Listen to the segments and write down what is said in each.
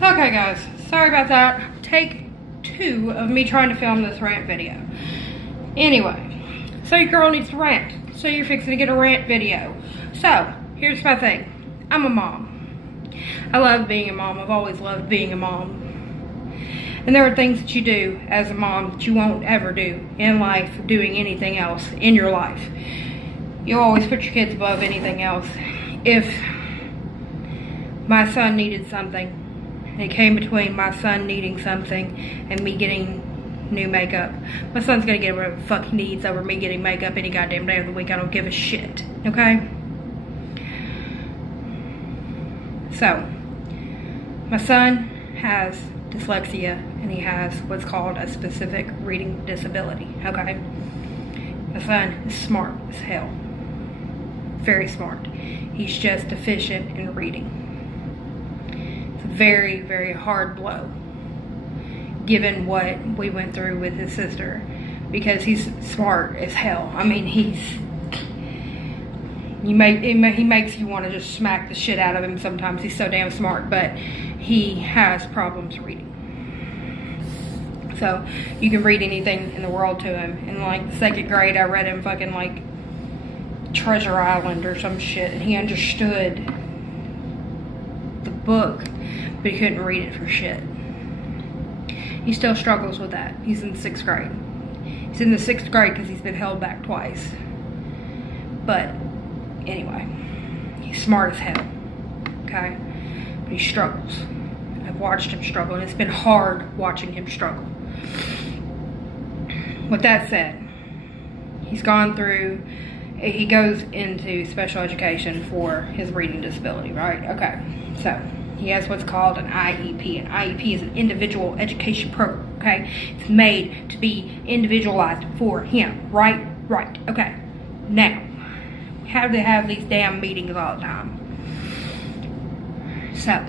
Okay guys, sorry about that. Take 2 of me trying to film this rant video. Anyway, so your girl needs to rant. So you're fixing to get a rant video. So, here's my thing. I'm a mom. I love being a mom. I've always loved being a mom. And there are things that you do as a mom that you won't ever do in life, doing anything else in your life. You always put your kids above anything else. If my son needed something, and it came between my son needing something and me getting new makeup, my son's gonna get whatever the fuck he needs over me getting makeup any goddamn day of the week. I don't give a shit, okay? So, my son has dyslexia and he has what's called a specific reading disability, okay? My son is smart as hell. Very smart. He's just deficient in reading. It's a very, very hard blow given what we went through with his sister, because he's smart as hell. I mean, he makes you want to just smack the shit out of him sometimes. He's so damn smart, but he has problems reading. So you can read anything in the world to him. In like 2nd grade, I read him fucking like Treasure Island or some shit, and he understood the book, but he couldn't read it for shit. He still struggles with that. He's in 6th grade. He's in the 6th grade because he's been held back twice. But anyway, he's smart as hell, okay? But he struggles. I've watched him struggle, and it's been hard watching him struggle. With that said, he goes into special education for his reading disability, right? Okay, so he has what's called an IEP. An IEP is an individual education program, okay? It's made to be individualized for him, right? Right, okay. Now, we have to have these damn meetings all the time. So,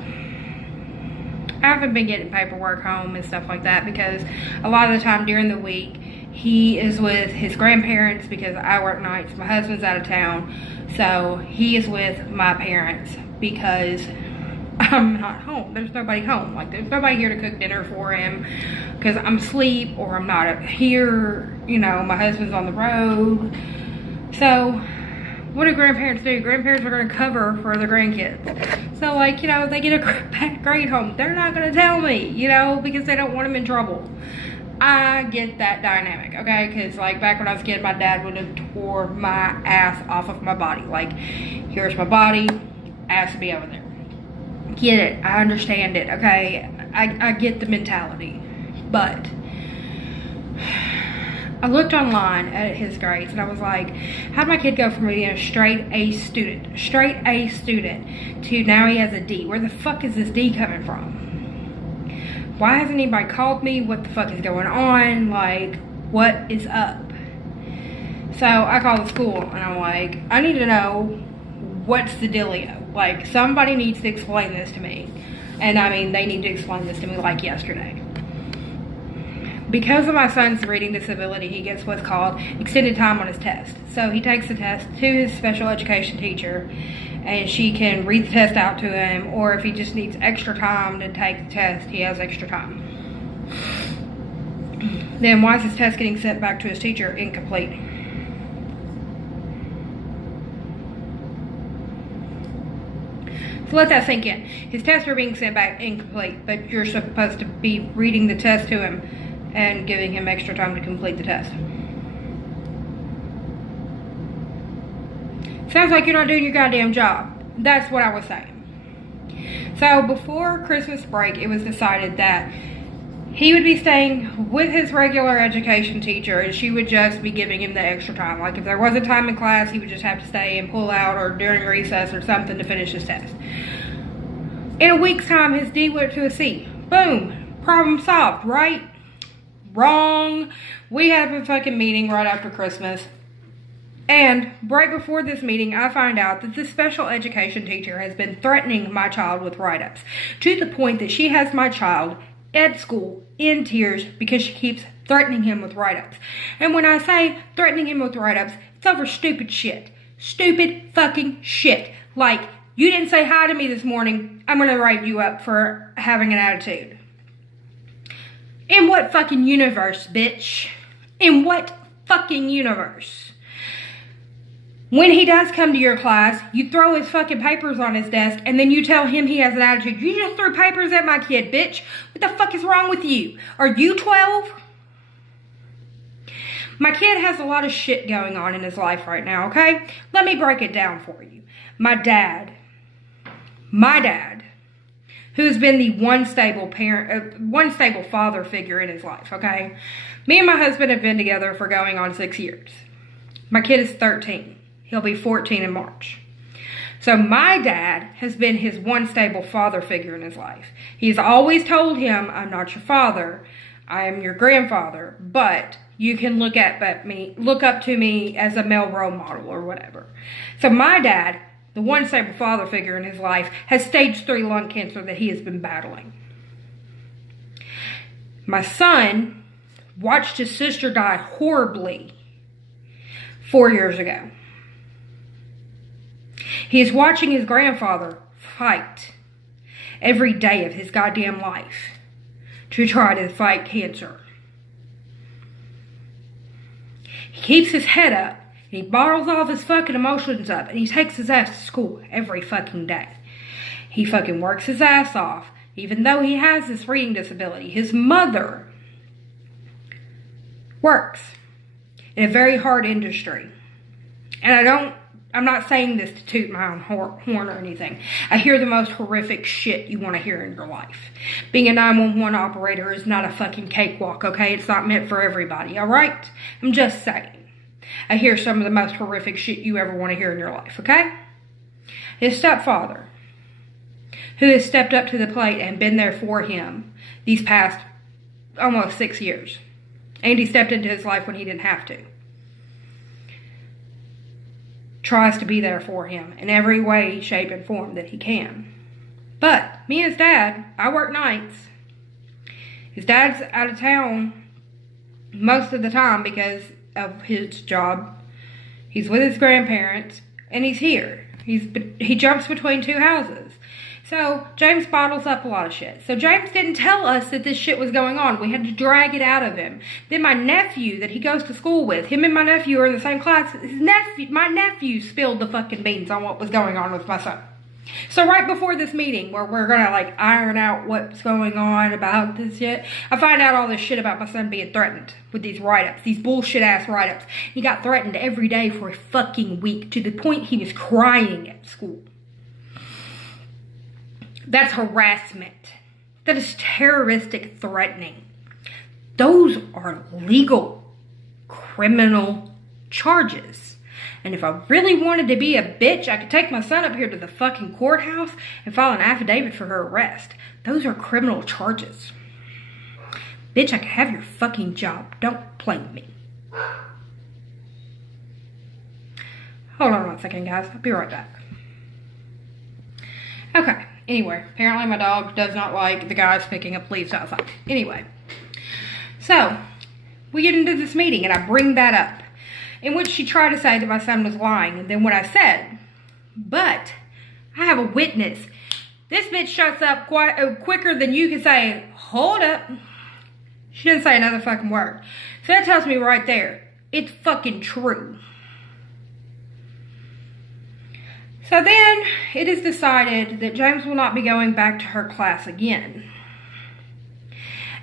I haven't been getting paperwork home and stuff like that because a lot of the time during the week, he is with his grandparents because I work nights. My husband's out of town, so he is with my parents because I'm not home. There's nobody home. Like, there's nobody here to cook dinner for him because I'm asleep or I'm not here. You know, my husband's on the road. So, what do grandparents do? Grandparents are going to cover for the grandkids. So, like, you know, they get a bad grade home. They're not going to tell me, you know, because they don't want them in trouble. I get that dynamic, okay? Because, like, back when I was a kid, my dad would have tore my ass off of my body. Like, here's my body, ass to be over there. Get it. I understand it, okay? I get the mentality. But I looked online at his grades, and I was like, how'd my kid go from being a straight A student, to now he has a D? Where the fuck is this D coming from? Why hasn't anybody called me? What the fuck is going on? Like, what is up? So I called the school, and I'm like, I need to know what's the dealio. Like, somebody needs to explain this to me. And I mean, they need to explain this to me like yesterday. Because of my son's reading disability, he gets what's called extended time on his test. So he takes the test to his special education teacher, and she can read the test out to him, or if he just needs extra time to take the test, he has extra time. Then why is his test getting sent back to his teacher incomplete? So let that sink in. His tests are being sent back incomplete, but you're supposed to be reading the test to him and giving him extra time to complete the test. Sounds like you're not doing your goddamn job. That's what I was saying. So before Christmas break, it was decided that he would be staying with his regular education teacher, and she would just be giving him the extra time. Like, if there wasn't time in class, he would just have to stay and pull out or during recess or something to finish his test. In a week's time, his D went to a C. Boom. Problem solved, right? Wrong. We had a fucking meeting right after Christmas. And right before this meeting, I find out that this special education teacher has been threatening my child with write-ups, to the point that she has my child at school in tears because she keeps threatening him with write-ups. And when I say threatening him with write-ups, it's over stupid shit. Stupid fucking shit. Like, You didn't say hi to me this morning. I'm going to write you up for having an attitude. In what fucking universe, bitch? In what fucking universe? When he does come to your class, you throw his fucking papers on his desk, and then you tell him he has an attitude. You just threw papers at my kid, bitch. What the fuck is wrong with you? Are you 12? My kid has a lot of shit going on in his life right now, okay? Let me break it down for you. My dad, who's been the one stable father figure in his life, okay? Me and my husband have been together for going on 6 years. My kid is 13. He'll be 14 in March. So my dad has been his one stable father figure in his life. He's always told him, I'm not your father, I am your grandfather, but you can look up to me as a male role model or whatever. So my dad, the one stable father figure in his life, has stage 3 lung cancer that he has been battling. My son watched his sister die horribly 4 years ago. He is watching his grandfather fight every day of his goddamn life to try to fight cancer. He keeps his head up, and he bottles all of his fucking emotions up, and he takes his ass to school every fucking day. He fucking works his ass off, even though he has this reading disability. His mother works in a very hard industry. And I'm not saying this to toot my own horn or anything. I hear the most horrific shit you want to hear in your life. Being a 911 operator is not a fucking cakewalk, okay? It's not meant for everybody, alright? I'm just saying. I hear some of the most horrific shit you ever want to hear in your life, okay? His stepfather, who has stepped up to the plate and been there for him these past almost 6 years. And he stepped into his life when he didn't have to. Tries to be there for him in every way, shape, and form that he can. But me and his dad, I work nights. His dad's out of town most of the time because of his job. He's with his grandparents, and he's here. He jumps between 2 houses. So James bottles up a lot of shit. So James didn't tell us that this shit was going on. We had to drag it out of him. Then my nephew that he goes to school with, him and my nephew are in the same class. My nephew spilled the fucking beans on what was going on with my son. So right before this meeting where we're going to iron out what's going on about this shit, I find out all this shit about my son being threatened with these write-ups, these bullshit ass write-ups. He got threatened every day for a fucking week to the point he was crying at school. That's harassment. That is terroristic threatening. Those are legal criminal charges. And if I really wanted to be a bitch, I could take my son up here to the fucking courthouse and file an affidavit for her arrest. Those are criminal charges. Bitch, I could have your fucking job. Don't play with me. Hold on 1 second, guys. I'll be right back. Okay. Anyway, apparently my dog does not like the guys picking up leaves outside. Anyway, so we get into this meeting and I bring that up, in which she tried to say that my son was lying. And then when I said, but I have a witness, this bitch shuts up quicker than you can say, hold up. She didn't say another fucking word. So that tells me right there, it's fucking true. So then it is decided that James will not be going back to her class again.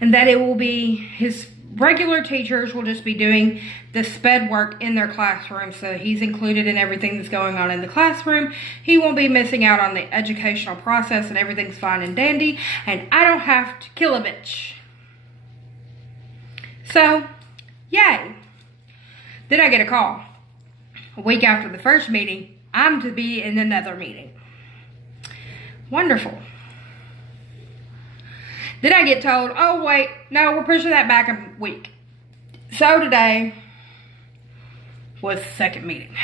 And that it will be his regular teachers will just be doing the sped work in their classroom. So he's included in everything that's going on in the classroom. He won't be missing out on the educational process and everything's fine and dandy. And I don't have to kill a bitch. So, yay. Then I get a call. A week after the first meeting, I'm to be in another meeting. Wonderful. Then I get told, oh wait, no, we're pushing that back a week. So today was the second meeting.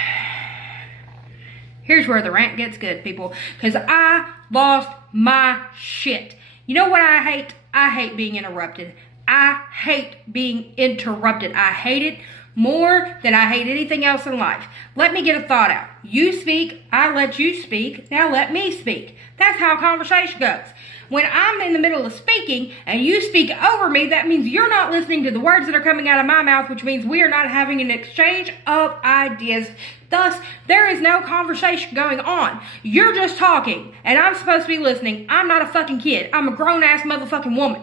Here's where the rant gets good, people. Because I lost my shit. You know what I hate? I hate being interrupted. I hate being interrupted. I hate it more than I hate anything else in life. Let me get a thought out. You speak, I let you speak, now let me speak. That's how a conversation goes. When I'm in the middle of speaking and you speak over me, that means you're not listening to the words that are coming out of my mouth, which means we are not having an exchange of ideas. Thus, there is no conversation going on. You're just talking, and I'm supposed to be listening. I'm not a fucking kid. I'm a grown-ass motherfucking woman.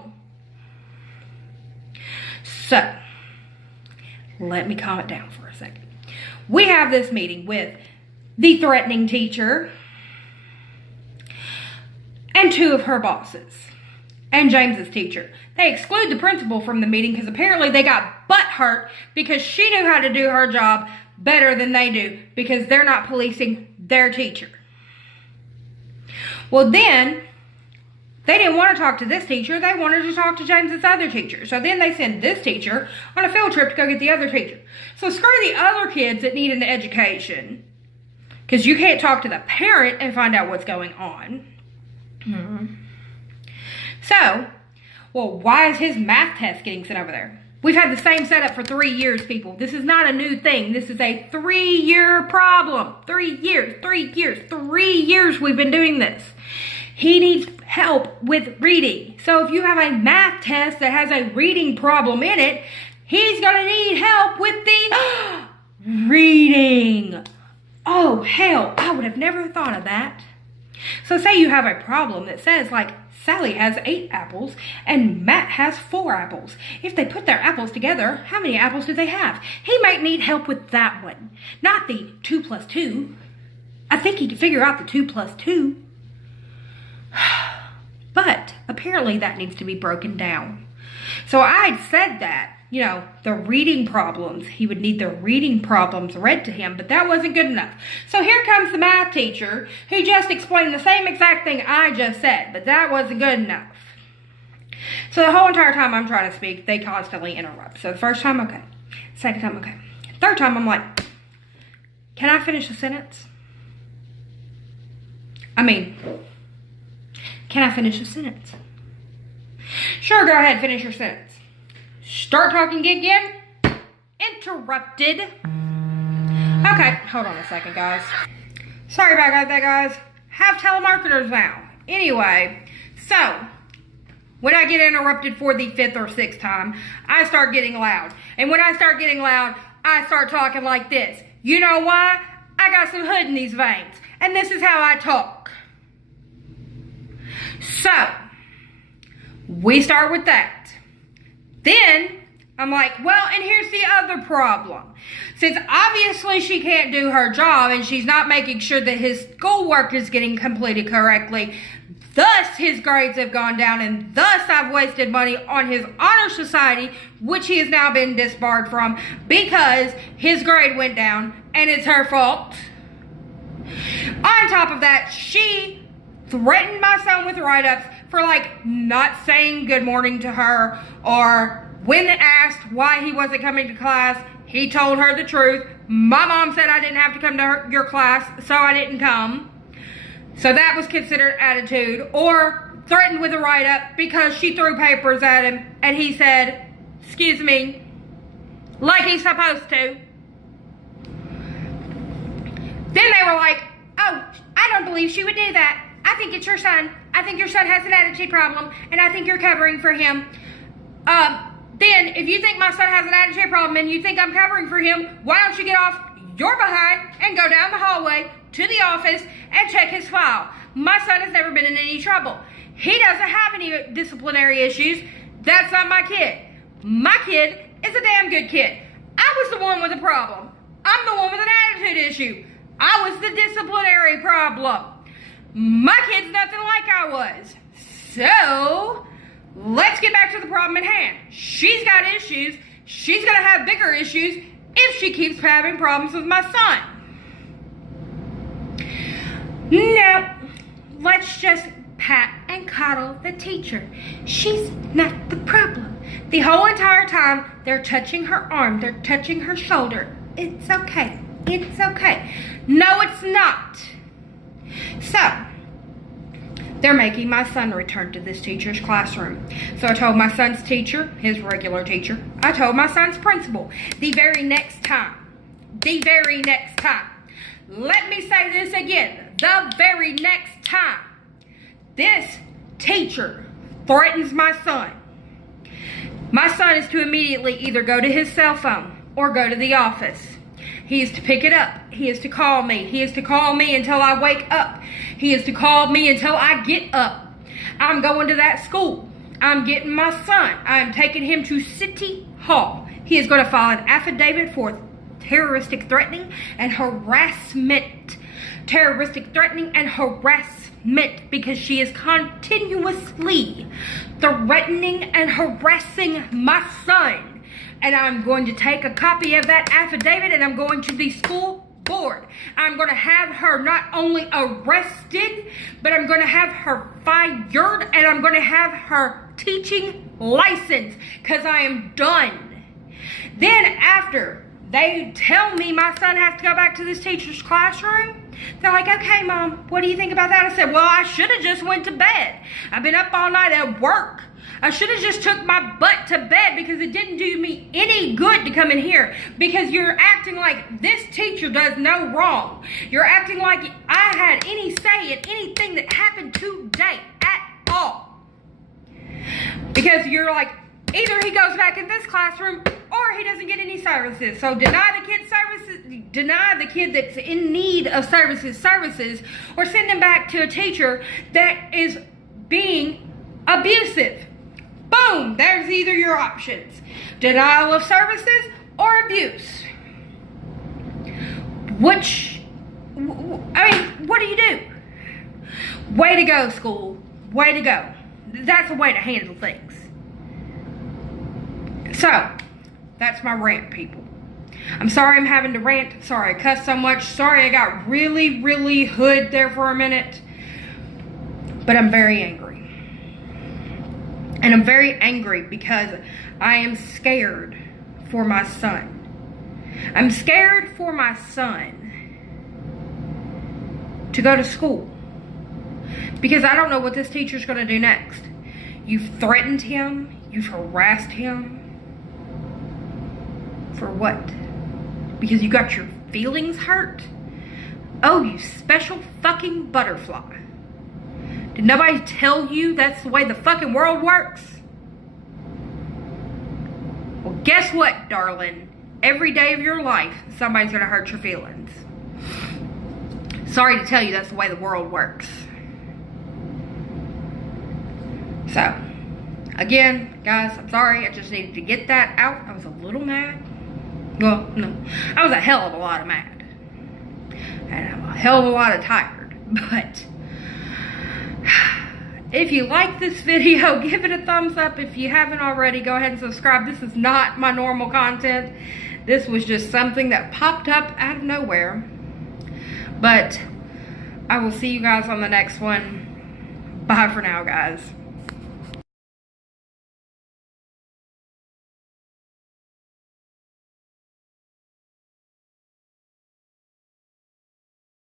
So, let me calm it down for a second. We have this meeting with the threatening teacher and two of her bosses and James's teacher. They exclude the principal from the meeting because apparently they got butt hurt because she knew how to do her job better than they do because they're not policing their teacher. Well, then they didn't want to talk to this teacher. They wanted to talk to James's other teacher. So then they send this teacher on a field trip to go get the other teacher. So screw the other kids that need an education, because you can't talk to the parent and find out what's going on. So, well, why is his math test getting sent over there? We've had the same setup for 3 years, people. This is not a new thing. This is a 3-year problem. 3 years we've been doing this. He needs help with reading. So if you have a math test that has a reading problem in it, he's going to need help with the reading. Oh, hell, I would have never thought of that. So say you have a problem that says, like, Sally has 8 apples and Matt has 4 apples. If they put their apples together, how many apples do they have? He might need help with that one. Not the 2 plus 2. I think he can figure out the 2 plus 2. But apparently that needs to be broken down. So I'd said that, you know, the reading problems, he would need the reading problems read to him, but that wasn't good enough. So here comes the math teacher who just explained the same exact thing I just said, but that wasn't good enough. So the whole entire time I'm trying to speak, they constantly interrupt. So the first time, okay. Second time, okay. Third time, I'm like, can I finish a sentence? Can I finish a sentence? Sure, go ahead, finish your sentence. Start talking again. Interrupted. Okay, hold on a second, guys. Sorry about that, guys. Have telemarketers now. Anyway, so when I get interrupted for the 5th or 6th time, I start getting loud. And when I start getting loud, I start talking like this. You know why? I got some hood in these veins. And this is how I talk. So, we start with that. Then, I'm like, well, and here's the other problem. Since obviously she can't do her job and she's not making sure that his schoolwork is getting completed correctly, thus his grades have gone down, and thus I've wasted money on his honor society, which he has now been disbarred from because his grade went down and it's her fault. On top of that, she threatened my son with write-ups for, like, not saying good morning to her, or when asked why he wasn't coming to class, he told her the truth. My mom said I didn't have to come to your class, so I didn't come. So that was considered attitude. Or threatened with a write-up because she threw papers at him and he said, excuse me, like he's supposed to. Then they were like, oh, I don't believe she would do that. I think it's your son. I think your son has an attitude problem, and I think you're covering for him. Then, if you think my son has an attitude problem and you think I'm covering for him, why don't you get off your behind and go down the hallway to the office and check his file? My son has never been in any trouble. He doesn't have any disciplinary issues. That's not my kid. My kid is a damn good kid. I was the one with a problem. I'm the one with an attitude issue. I was the disciplinary problem. My kid's nothing like I was. So, let's get back to the problem at hand. She's got issues. She's going to have bigger issues if she keeps having problems with my son. No, let's just pat and coddle the teacher. She's not the problem. The whole entire time, they're touching her arm. They're touching her shoulder. It's okay. It's okay. No, it's not. So, They're making my son return to this teacher's classroom. So I told my son's teacher, his regular teacher, I told my son's principal, the very next time, let me say this again, the very next time this teacher threatens my son is to immediately either go to his cell phone or go to the office. He is to pick it up. He is to call me. He is to call me until I wake up. He is to call me until I get up. I'm going to that school. I'm getting my son. I am taking him to City Hall. He is going to file an affidavit for terroristic threatening and harassment. Because she is continuously threatening and harassing my son. And I'm going to take a copy of that affidavit and I'm going to the school board. I'm going to have her not only arrested, but I'm going to have her fired and I'm going to have her teaching license because I am done. Then after they tell me my son has to go back to this teacher's classroom, they're like, okay, Mom, what do you think about that? I said, well, I should have just went to bed. I've been up all night at work. I should have just took my butt to bed because it didn't do me any good to come in here because you're acting like this teacher does no wrong. You're acting like I had any say in anything that happened today at all. Because you're like, either he goes back in this classroom or he doesn't get any services. So deny the kid services, deny the kid that's in need of services, or send him back to a teacher that is being abusive. Boom, there's either your options. Denial of services or abuse. What do you do? Way to go, school. Way to go. That's a way to handle things. So, that's my rant, people. I'm sorry I'm having to rant. Sorry I cussed so much. Sorry I got really, really hood there for a minute. But I'm very angry. And I'm very angry because I am scared for my son. I'm scared for my son to go to school. Because I don't know what this teacher's going to do next. You've threatened him. You've harassed him. For what? Because you got your feelings hurt? Oh, you special fucking butterfly. Did nobody tell you that's the way the fucking world works? Well, guess what, darling? Every day of your life, somebody's going to hurt your feelings. Sorry to tell you that's the way the world works. So, again, guys, I'm sorry. I just needed to get that out. I was a little mad. Well, no. I was a hell of a lot of mad. And I'm a hell of a lot of tired. But if you like this video, give it a thumbs up. If you haven't already, go ahead and subscribe. This is not my normal content. This was just something that popped up out of nowhere. But I will see you guys on the next one. Bye for now, guys.